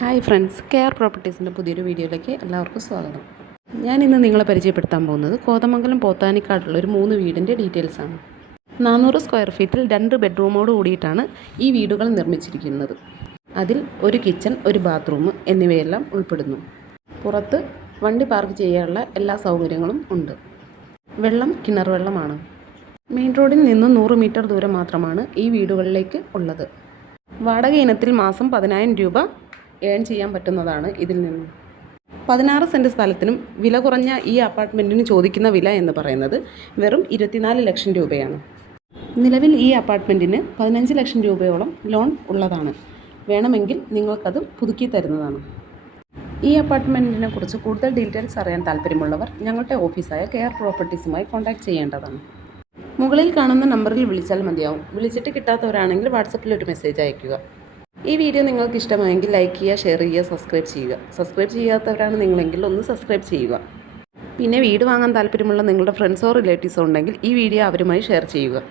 Hi friends care പ്രോപ്പർട്ടീസിന്റെ പുതിയൊരു വീഡിയോയിലേക്ക് എല്ലാവർക്കും സ്വാഗതം. ഞാൻ ഇന്ന് നിങ്ങളെ പരിചയപ്പെടുത്താൻ പോകുന്നത് കോതമംഗലം പോത്താനിക്കാടുള്ള ഒരു മൂന്ന് വീടിന്റെ ഡീറ്റെയിൽസ് ആണ്. നാനൂറ് സ്ക്വയർ ഫീറ്റിൽ രണ്ട് ബെഡ്റൂമോട് കൂടിയിട്ടാണ് ഈ വീടുകൾ നിർമ്മിച്ചിരിക്കുന്നത്. അതിൽ ഒരു കിച്ചൺ ഒരു ബാത്റൂം എന്നിവയെല്ലാം ഉൾപ്പെടുന്നു. പുറത്ത് വണ്ടി പാർക്ക് ചെയ്യാനുള്ള എല്ലാ സൗകര്യങ്ങളും ഉണ്ട്. വെള്ളം കിണർ വെള്ളമാണ്. മെയിൻ റോഡിൽ നിന്ന് നൂറ് മീറ്റർ ദൂരം മാത്രമാണ് ഈ വീടുകളിലേക്ക് ഉള്ളത്. വാടക ഇനത്തിൽ മാസം പതിനായിരം രൂപ ഏൺ ചെയ്യാൻ പറ്റുന്നതാണ് ഇതിൽ നിന്ന്. പതിനാറ് സെന്റ് സ്ഥലത്തിനും വില കുറഞ്ഞ ഈ അപ്പാർട്ട്മെന്റിന് ചോദിക്കുന്ന വില എന്ന് പറയുന്നത് വെറും ഇരുപത്തിനാല് ലക്ഷം രൂപയാണ്. നിലവിൽ ഈ അപ്പാർട്ട്മെന്റിന് പതിനഞ്ച് ലക്ഷം രൂപയോളം ലോൺ ഉള്ളതാണ്. വേണമെങ്കിൽ നിങ്ങൾക്കത് പുതുക്കി തരുന്നതാണ്. ഈ അപ്പാർട്ട്മെന്റിനെ കുറിച്ച് കൂടുതൽ ഡീറ്റെയിൽസ് അറിയാൻ താല്പര്യമുള്ളവർ ഞങ്ങളുടെ ഓഫീസായ കെയർ പ്രോപ്പർട്ടീസുമായി കോൺടാക്ട് ചെയ്യേണ്ടതാണ്. മുകളിൽ കാണുന്ന നമ്പറിൽ വിളിച്ചാൽ മതിയാവും. വിളിച്ചിട്ട് കിട്ടാത്തവരാണെങ്കിൽ വാട്സപ്പിൽ ഒരു മെസ്സേജ് അയയ്ക്കുക. ഈ വീഡിയോ നിങ്ങൾക്ക് ഇഷ്ടമായെങ്കിൽ ലൈക്ക് ചെയ്യുക ഷെയർ ചെയ്യുക സബ്സ്ക്രൈബ് ചെയ്യുക. സബ്സ്ക്രൈബ് ചെയ്യാത്തവരാണ് നിങ്ങളെങ്കിൽ ഒന്ന് സബ്സ്ക്രൈബ് ചെയ്യുക. പിന്നെ വീട് വാങ്ങാൻ താല്പര്യമുള്ള നിങ്ങളുടെ ഫ്രണ്ട്സോ റിലേറ്റീവ്സോ ഉണ്ടെങ്കിൽ ഈ വീഡിയോ അവരുമായി ഷെയർ ചെയ്യുക.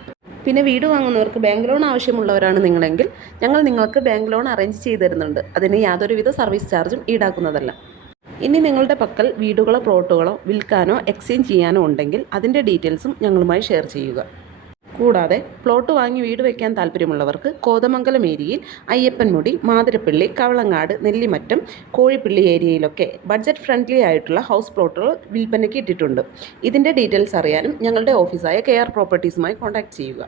പിന്നെ വീട് വാങ്ങുന്നവർക്ക് ബാങ്ക് ലോൺ ആവശ്യമുള്ളവരാണ് നിങ്ങളെങ്കിൽ ഞങ്ങൾ നിങ്ങൾക്ക് ബാങ്ക് ലോൺ അറേഞ്ച് ചെയ്തു തരുന്നുണ്ട്. അതിന് യാതൊരുവിധ സർവീസ് ചാർജും ഈടാക്കുന്നതല്ല. ഇനി നിങ്ങളുടെ പക്കൽ വീടുകളോ പ്ലോട്ടുകളോ വിൽക്കാനോ എക്സ്ചേഞ്ച് ചെയ്യാനോ ഉണ്ടെങ്കിൽ അതിന്റെ ഡീറ്റെയിൽസും ഞങ്ങളുമായി ഷെയർ ചെയ്യുക. കൂടാതെ പ്ലോട്ട് വാങ്ങി വീട് വയ്ക്കാൻ താല്പര്യമുള്ളവർക്ക് കോതമംഗലം ഏരിയയിൽ അയ്യപ്പൻമുടി മാതിരപ്പള്ളി കവളങ്ങാട് നെല്ലിമറ്റം കോഴിപ്പള്ളി ഏരിയയിലൊക്കെ ബഡ്ജറ്റ് ഫ്രണ്ട്ലി ആയിട്ടുള്ള ഹൗസ് പ്ലോട്ടുകൾ വിൽപ്പനയ്ക്ക് ഇട്ടിട്ടുണ്ട്. ഇതിന്റെ ഡീറ്റെയിൽസ് അറിയാനും ഞങ്ങളുടെ ഓഫീസായ കെ ആർ പ്രോപ്പർട്ടീസുമായി കോൺടാക്ട് ചെയ്യുക.